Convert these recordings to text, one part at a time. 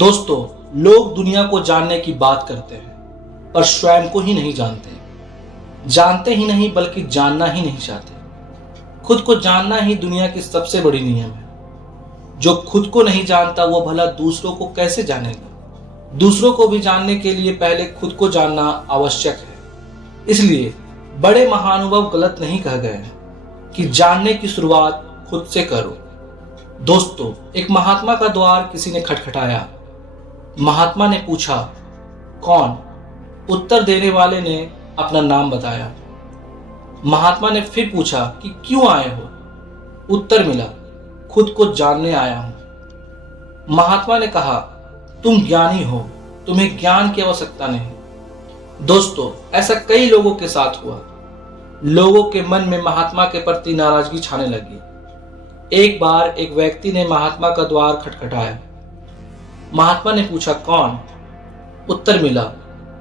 दोस्तों, लोग दुनिया को जानने की बात करते हैं पर स्वयं को ही नहीं जानते। जानते ही नहीं बल्कि जानना ही नहीं चाहते। खुद को जानना ही दुनिया की सबसे बड़ी नियम है। जो खुद को नहीं जानता वो भला दूसरों को कैसे जानेगा। दूसरों को भी जानने के लिए पहले खुद को जानना आवश्यक है। इसलिए बड़े महानुभाव गलत नहीं कह गए हैं कि जानने की शुरुआत खुद से करो। दोस्तों, एक महात्मा का द्वार किसी ने खटखटाया। महात्मा ने पूछा, कौन? उत्तर देने वाले ने अपना नाम बताया। महात्मा ने फिर पूछा कि क्यों आए हो? उत्तर मिला, खुद को जानने आया हूं। महात्मा ने कहा, तुम ज्ञानी हो, तुम्हें ज्ञान की आवश्यकता नहीं। दोस्तों, ऐसा कई लोगों के साथ हुआ। लोगों के मन में महात्मा के प्रति नाराजगी छाने लगी। एक बार एक व्यक्ति ने महात्मा का द्वार खटखटाया। महात्मा ने पूछा, कौन? उत्तर मिला,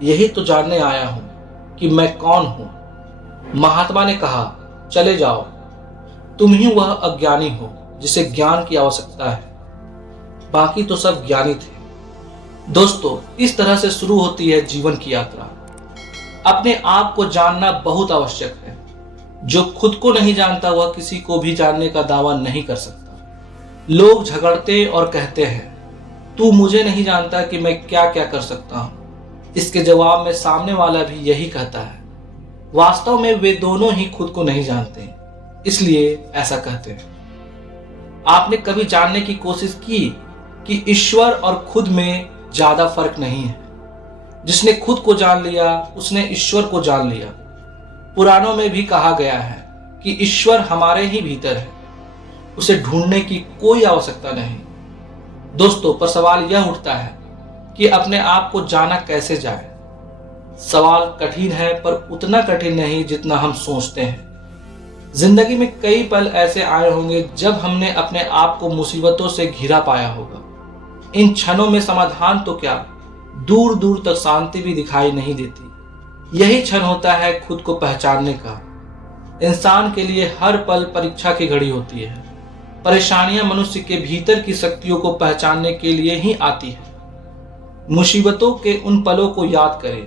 यही तो जानने आया हूं कि मैं कौन हूं। महात्मा ने कहा, चले जाओ, तुम ही वह अज्ञानी हो जिसे ज्ञान की आवश्यकता है, बाकी तो सब ज्ञानी थे। दोस्तों, इस तरह से शुरू होती है जीवन की यात्रा। अपने आप को जानना बहुत आवश्यक है। जो खुद को नहीं जानता वह किसी को भी जानने का दावा नहीं कर सकता। लोग झगड़ते और कहते हैं, तू मुझे नहीं जानता कि मैं क्या क्या कर सकता हूं। इसके जवाब में सामने वाला भी यही कहता है। वास्तव में वे दोनों ही खुद को नहीं जानते, इसलिए ऐसा कहते हैं। आपने कभी जानने की कोशिश की कि ईश्वर और खुद में ज्यादा फर्क नहीं है? जिसने खुद को जान लिया उसने ईश्वर को जान लिया। पुराणों में भी कहा गया है कि ईश्वर हमारे ही भीतर है, उसे ढूंढने की कोई आवश्यकता नहीं। दोस्तों, पर सवाल यह उठता है कि अपने आप को जाना कैसे जाए। सवाल कठिन है पर उतना कठिन नहीं जितना हम सोचते हैं। जिंदगी में कई पल ऐसे आए होंगे जब हमने अपने आप को मुसीबतों से घिरा पाया होगा। इन क्षणों में समाधान तो क्या, दूर दूर तक शांति भी दिखाई नहीं देती। यही क्षण होता है खुद को पहचानने का। इंसान के लिए हर पल परीक्षा की घड़ी होती है। परेशानियां मनुष्य के भीतर की शक्तियों को पहचानने के लिए ही आती है। मुसीबतों के उन पलों को याद करें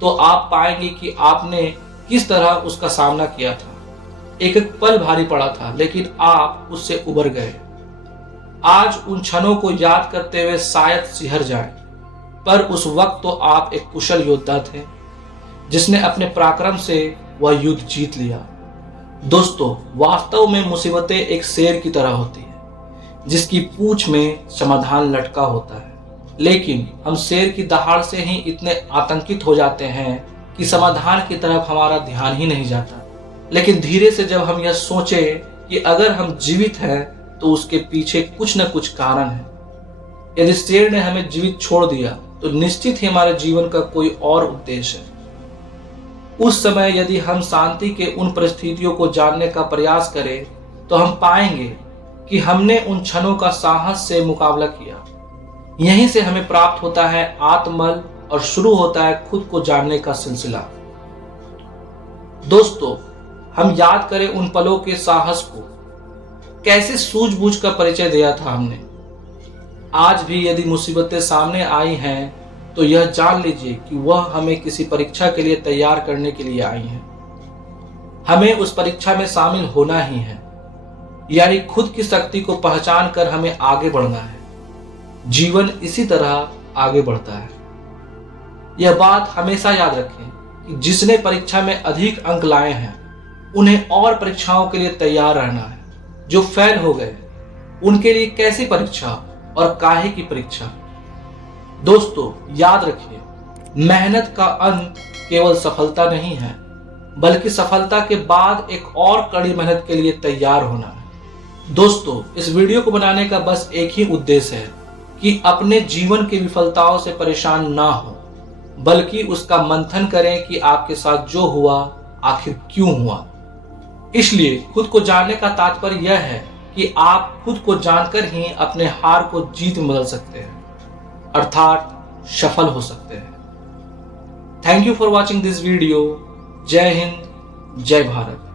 तो आप पाएंगे कि आपने किस तरह उसका सामना किया था। एक एक पल भारी पड़ा था लेकिन आप उससे उबर गए। आज उन क्षणों को याद करते हुए शायद सिहर जाएं, पर उस वक्त तो आप एक कुशल योद्धा थे जिसने अपने पराक्रम से वह युद्ध जीत लिया। दोस्तों, वास्तव में मुसीबतें एक शेर की तरह होती है जिसकी पूंछ में समाधान लटका होता है। लेकिन हम शेर की दहाड़ से ही इतने आतंकित हो जाते हैं कि समाधान की तरफ हमारा ध्यान ही नहीं जाता। लेकिन धीरे से जब हम यह सोचें कि अगर हम जीवित हैं तो उसके पीछे कुछ न कुछ कारण है। यदि शेर ने हमें जीवित छोड़ दिया तो निश्चित ही हमारे जीवन का कोई और उद्देश्य है। उस समय यदि हम शांति के उन परिस्थितियों को जानने का प्रयास करें तो हम पाएंगे कि हमने उन क्षणों का साहस से मुकाबला किया। यहीं से हमें प्राप्त होता है आत्मबल और शुरू होता है खुद को जानने का सिलसिला। दोस्तों, हम याद करें उन पलों के साहस को। कैसे सूझबूझ का परिचय दिया था हमने। आज भी यदि मुसीबतें सामने आई हैं तो यह जान लीजिए कि वह हमें किसी परीक्षा के लिए तैयार करने के लिए आई हैं। हमें उस परीक्षा में शामिल होना ही है, यानी खुद की शक्ति को पहचान कर हमें आगे बढ़ना है। जीवन इसी तरह आगे बढ़ता है। यह बात हमेशा याद रखें कि जिसने परीक्षा में अधिक अंक लाए हैं उन्हें और परीक्षाओं के लिए तैयार रहना है। जो फेल हो गए उनके लिए कैसी परीक्षा और काहे की परीक्षा। दोस्तों, याद रखिए, मेहनत का अंत केवल सफलता नहीं है बल्कि सफलता के बाद एक और कड़ी मेहनत के लिए तैयार होना है। दोस्तों, इस वीडियो को बनाने का बस एक ही उद्देश्य है कि अपने जीवन की विफलताओं से परेशान ना हो, बल्कि उसका मंथन करें कि आपके साथ जो हुआ आखिर क्यों हुआ। इसलिए खुद को जानने का तात्पर्य यह है कि आप खुद को जानकर ही अपने हार को जीत में बदल सकते हैं, अर्थात सफल हो सकते हैं। Thank you for watching this video. जय हिंद, जय भारत।